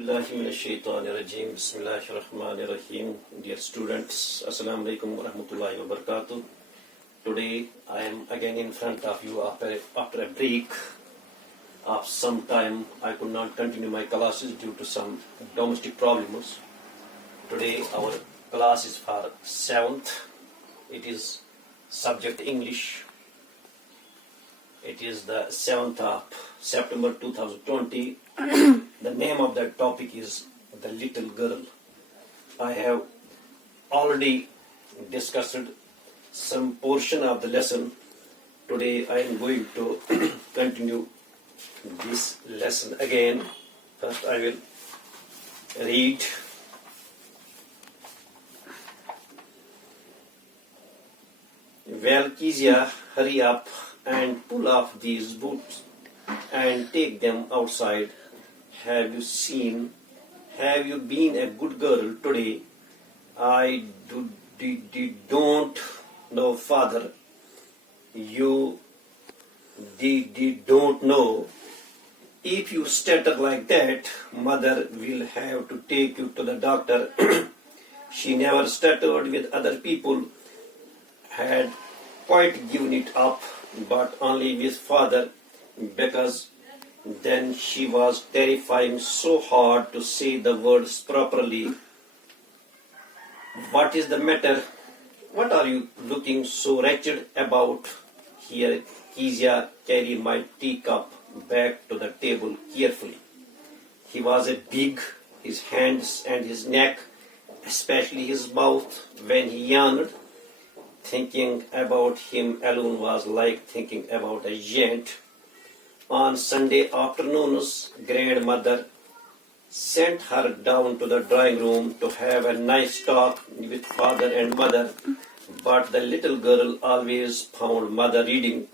billahi minash shaitanir rajim. Bismillahir rahmanir rahim. Dear students, assalamu alaikum wa rahmatullahi wa barakatuh. Today I am again in front of you after a break of some time. I could not continue my classes due to some domestic problems. Today our class is for 7th. It is subject English. It is the 7th of September 2020. The name of that topic is The Little Girl. I have already discussed some portion of the lesson. Today I am going to continue this lesson again. First I will read. Well, Kezia, hurry up and pull off these boots and take them outside. Have you been a good girl today? I don't know, father. You don't know. If you stutter like that, mother will have to take you to the doctor. She never stuttered with other people, had quite given it up, but only with father, because then she was terrifying so hard to say the words properly. What is the matter? What are you looking so wretched about? Here, Kezia carried my teacup back to the table carefully. He was a big, his hands and his neck, especially his mouth, when he yawned. Thinking about him alone was like thinking about a giant. On Sunday afternoons, grandmother sent her down to the drawing room to have a nice talk with father and mother, but the little girl always found mother reading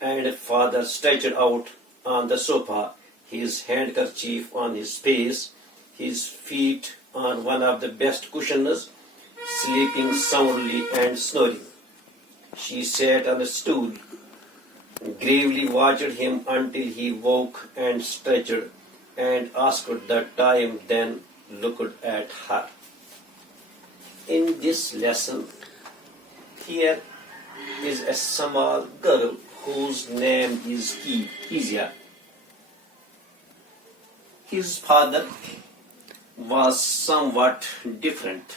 and father stretched out on the sofa, his handkerchief on his face, his feet on one of the best cushions, sleeping soundly and snoring. She sat on a stool, gravely watched him until he woke and stretched and asked the time, then looked at her. In this lesson, here is a small girl whose name is Kezia. His father was somewhat different.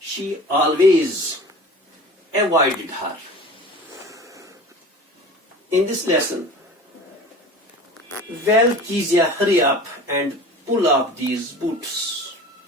She always avoided her. In this lesson, well, Kezia, hurry up and pull off these boots.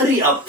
hurry up,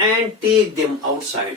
And take them outside,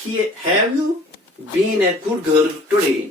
Here, have you been a good girl today?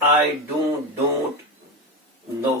I don't know,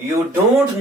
You don't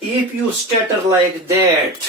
If you stutter like that,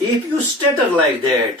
if you stutter like that,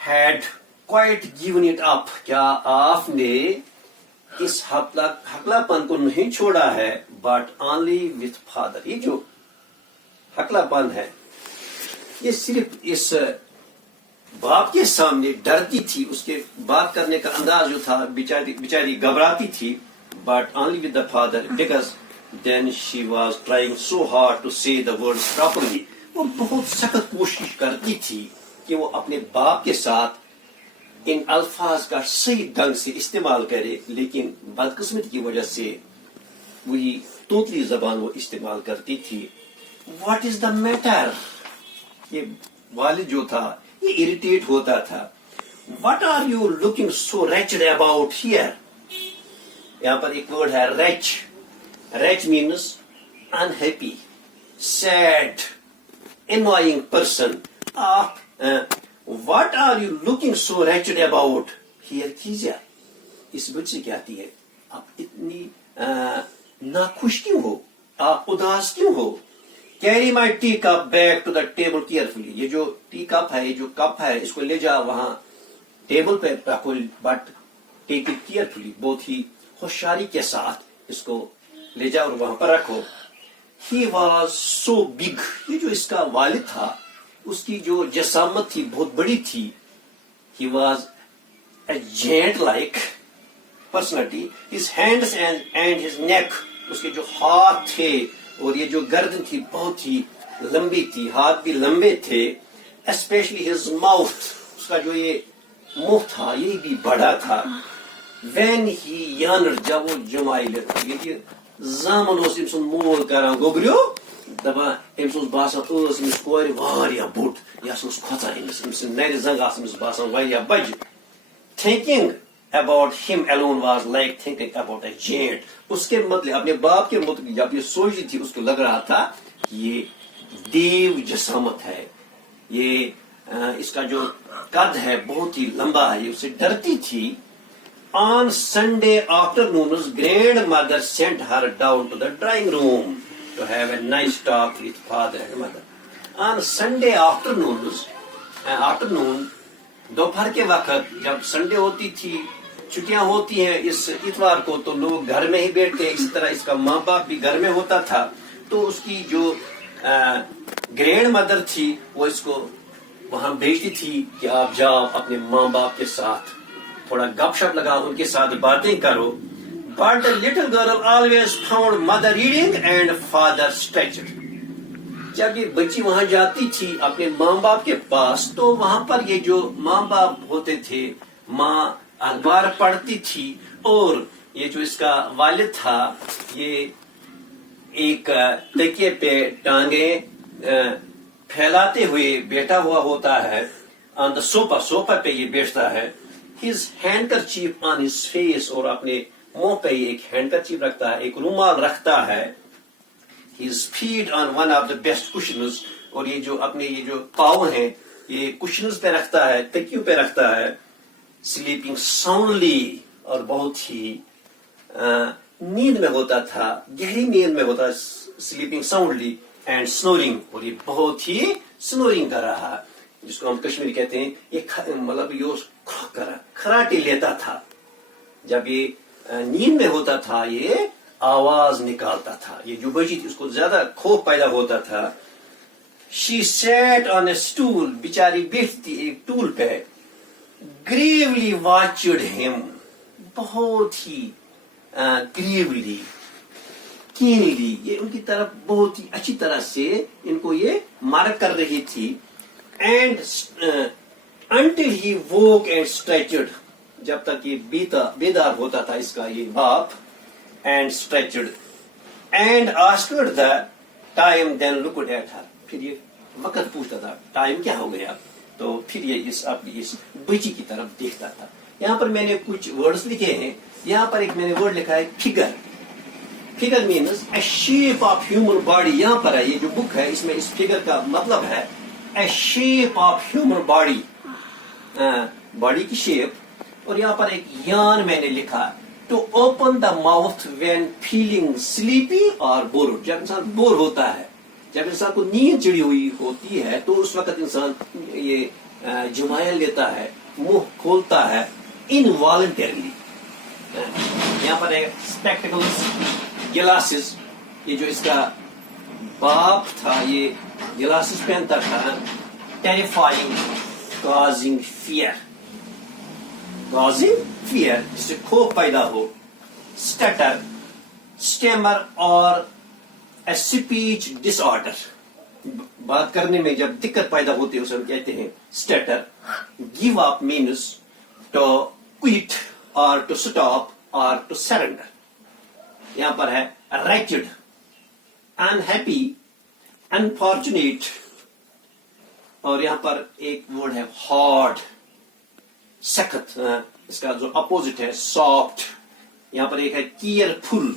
had quite given it up. کیا آپ نے اس حقلا پن کو نہیں چھوڑا ہے, but only with father. یہ جو حقلا پن ہے یہ صرف اس باپ کے سامنے ڈرتی تھی, اس کے بات کرنے کا انداز جو تھا بیچاری گھبراتی تھی, but only with the father because then she was trying so hard to say the words properly. وہ بہت سخت کوشش کرتی تھی کہ وہ اپنے باپ کے ساتھ ان الفاظ کا صحیح ڈھنگ سے استعمال کرے, لیکن بدقسمتی کی وجہ سے وہی توتلی زبان وہ استعمال کرتی تھی. What is the matter? یہ والد جو تھا یہ اریٹیٹ ہوتا تھا. What are you looking so wretched about here? یہاں پر ایک ورڈ ہے wretch. Wretch means unhappy, sad, annoying person. What are you looking so wretched about here, Kizia? اس بچے کہتی ہے آپ اتنی ناخوش کیوں ہو, آپ اداس کیوں ہو. Carry my teacup back to the table carefully. یہ جو ٹی کپ ہے, یہ جو کپ ہے, اس کو لے جا وہاں ٹیبل پہ رکھو, بٹ ٹیک اٹ کیئرفلی, بہت ہی ہوشیاری کے ساتھ اس کو لے جا اور وہاں پر رکھو. He was so big. یہ جو اس کا والد تھا اس کی جو جسامت تھی بہت بڑی تھی. He was a giant-like personality. His hands and his neck, اس کے جو ہاتھ تھے اور یہ جو گردن تھی بہت ہی لمبی تھی, ہاتھ بھی لمبے تھے. Especially his mouth, اس کا جو یہ منہ تھا یہ بھی بڑا تھا. When he yawned, جب وہ جمائی لیتا, یہ زامن اوس أمۍ سُنٛد مول کران گوٚبریو, دپان أمِس اوس باسان أمِس کورِ واریاہ بوٚڑ, یہِ ہسا اوس کھۄژان أمِس سٕنٛدِ نرِ زنٛگہٕ آسہٕ أمِس باسان واریاہ بجہِ. Thinking about him alone was like thinking about a giant. اس کے مطلب اپنے باپ کے مطلب جب یہ سوچتی تھی اس کو لگ رہا تھا یہ دیو جسامت ہے, یہ اس کا جو قد ہے بہت ہی لمبا ہے, یہ اسے ڈرتی تھی. On Sunday afternoons, grandmother sent her down to the drawing room to have a nice talk with father and mother. On Sunday afternoons, afternoon, دوپہر کے وقت جب سنڈے ہوتی تھی, چھٹیاں ہوتی ہیں اس اتوار کو, تو لوگ گھر میں ہی بیٹھتے ہیں. اس طرح اس کا ماں باپ بھی گھر میں ہوتا تھا, تو اس کی جو گرینڈ مدر تھی وہ اس کو وہاں بھیجتی تھی کہ آپ جاؤ اپنے ماں باپ کے ساتھ تھوڑا گپ شپ لگاؤ, ان کے ساتھ باتیں کرو. But the little girl always found mother reading and father stretching. جب یہ بچی وہاں جاتی تھی اپنے ماں باپ کے پاس, تو وہاں پر یہ جو ماں باپ ہوتے تھے, ماں اخبار پڑھتی تھی اور یہ جو اس کا والد تھا یہ ایک تکیے پہ ٹانگیں پھیلاتے ہوئے بیٹھا ہوا ہوتا ہے. On the sofa پہ یہ بیٹھتا ہے. His handkerchief on his face, اور اپنے منہ پہ ایک ہینڈکرچیف رکھتا ہے, ایک رومال رکھتا ہے. His feet on one of the best cushions, اور یہ جو اپنے یہ جو پاؤں ہیں یہ کشنز پہ رکھتا ہے, تکیوں پہ رکھتا ہے. Sleeping soundly, اور بہت ہی نیند میں ہوتا تھا, گہری نیند میں ہوتا. Sleeping soundly and snoring, اور یہ بہت ہی سنورنگ کر رہا, جس کو ہم کشمیری کہتے ہیں یہ مطلب یہ کھراٹے لیتا تھا. جب یہ نیند میں ہوتا تھا یہ آواز نکالتا تھا. یہ جو بچی تھی اس کو زیادہ خوف پیدا ہوتا تھا. She sat on a stool, بیچاری بیٹھتی ایک ٹول پہ. Gravely watched him, بہت ہی gravely, keenly, یہ ان کی طرف بہت ہی اچھی طرح سے ان کو یہ مارک کر رہی تھی. And until he woke and stretched, جب تک یہ بیدار ہوتا تھا اس کا یہ باپ, and stretched and asked the time, then looked at her. پھر یہ وقت پوچھتا تھا ٹائم کیا ہو گیا, تو پھر یہ اس بچی کی طرف دیکھتا تھا. یہاں پر میں نے کچھ ورڈز لکھے ہیں. یہاں پر ایک میں نے ورڈ لکھا ہے figure. Figure means a shape of human body. یہاں پر ہے یہ جو بک ہے اس میں اس فگر کا مطلب ہے a shape of human body, body کی شیپ. اور یہاں پر ایک یان میں نے لکھا to open the mouth when feeling sleepy اور بورڈ. جب انسان بور ہوتا ہے, جب انسان کو نیند چڑی ہوئی ہوتی ہے, تو اس وقت انسان یہ جمائل لیتا ہے منہ کھولتا ہے انوالنٹرلی. یہاں پر ہے اسپیکٹیکلس گلاسز. یہ جو اس کا باپ تھا یہ گلاسز پہنتا تھا. Terrifying causing fear. Causing fear جس سے خوف پیدا ہو. اسٹیٹر اسٹیمر اور اسپیچ ڈس آرڈر. بات کرنے میں جب دقت پیدا ہوتی ہے اسے ہم کہتے ہیں اسٹیٹر. Give up means to quit اور ٹو اسٹاپ اور ٹو سرنڈر. یہاں پر ہے ریچڈ انہیپی انفارچونیٹ. اور یہاں پر ایک ورڈ ہے ہارڈ سخت. اس کا جو اپوزٹ ہے سافٹ. یہاں پر ایک ہے کیئرفل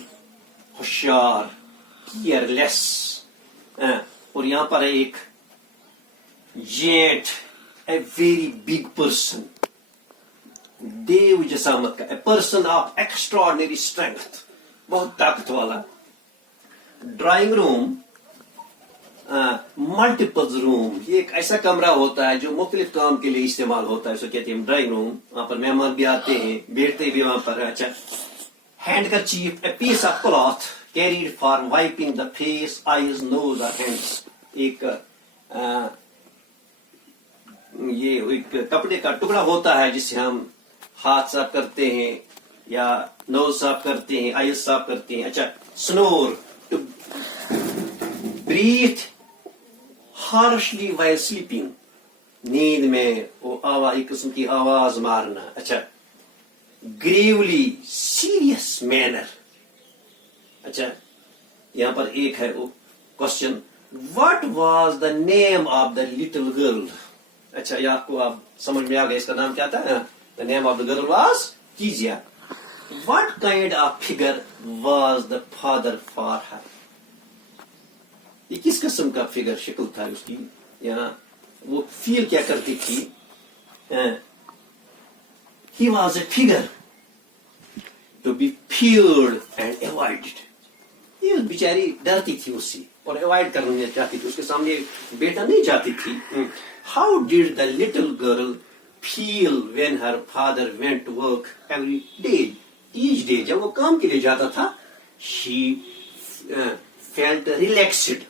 ہوشیار کیئر لیس. اور یہاں پر ہے ایک giant a very big person. دیو جسامت کا. A person of extraordinary strength. بہت طاقت والا. Drawing room multiple room. یہ ایک ایسا کمرہ ہوتا ہے جو مختلف کام کے لیے استعمال ہوتا ہے. اسے کہتے ہیں ڈرائنگ روم. وہاں پر مہمان بھی آتے ہیں بیٹھتے بھی وہاں پر. اچھا. Handkerchief a piece of cloth carried for wiping the face eyes nose اور ہینڈس. ایک یہ ایک کپڑے کا ٹکڑا ہوتا ہے جس سے ہم ہاتھ صاف کرتے ہیں یا نوز صاف کرتے ہیں آئیز صاف کرتے ہیں. اچھا. Snore to breathe harshly while sleeping. نیند میں وہ آواز ایک قسم کی آواز مارنا. اچھا. گریولی سیریس مینر. اچھا. یہاں پر ایک ہے وہ question what was the name of the little girl. اچھا یہ آپ کو آپ سمجھ میں آ گیا اس کا نام کیا تھا. The name of the girl was Kezia. What kind of figure was the father for her. یہ کس قسم کا فگر شکل تھا اس کی. یہاں وہ فیل کیا کرتی تھی. He was a figure to be feared and avoided. یہ بیچاری ڈرتی تھی اس سے اور اوائڈ کرنا چاہتی تھی. اس کے سامنے بیٹا نہیں چاہتی تھی. How did the little girl feel when her father went to work every day? Each day جب وہ کام کے لیے جاتا تھا she felt relaxed.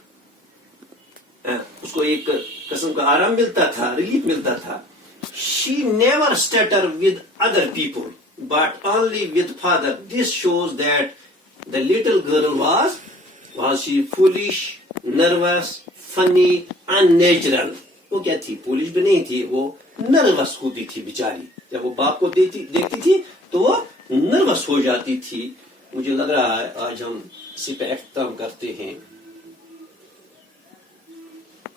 اس کو ایک قسم کا آرام ملتا تھا ریلیف ملتا تھا. She never stuttered with other people, but only with father. This shows that the little girl was she foolish, nervous, funny, unnatural. وہ کیا تھی؟ فولش بھی نہیں تھی. وہ نروس ہوتی تھی بیچاری. جب وہ باپ کو دیکھتی تھی تو وہ نروس ہو جاتی تھی. مجھے لگ رہا ہے آج ہم اسی پہ اختتام کرتے ہیں.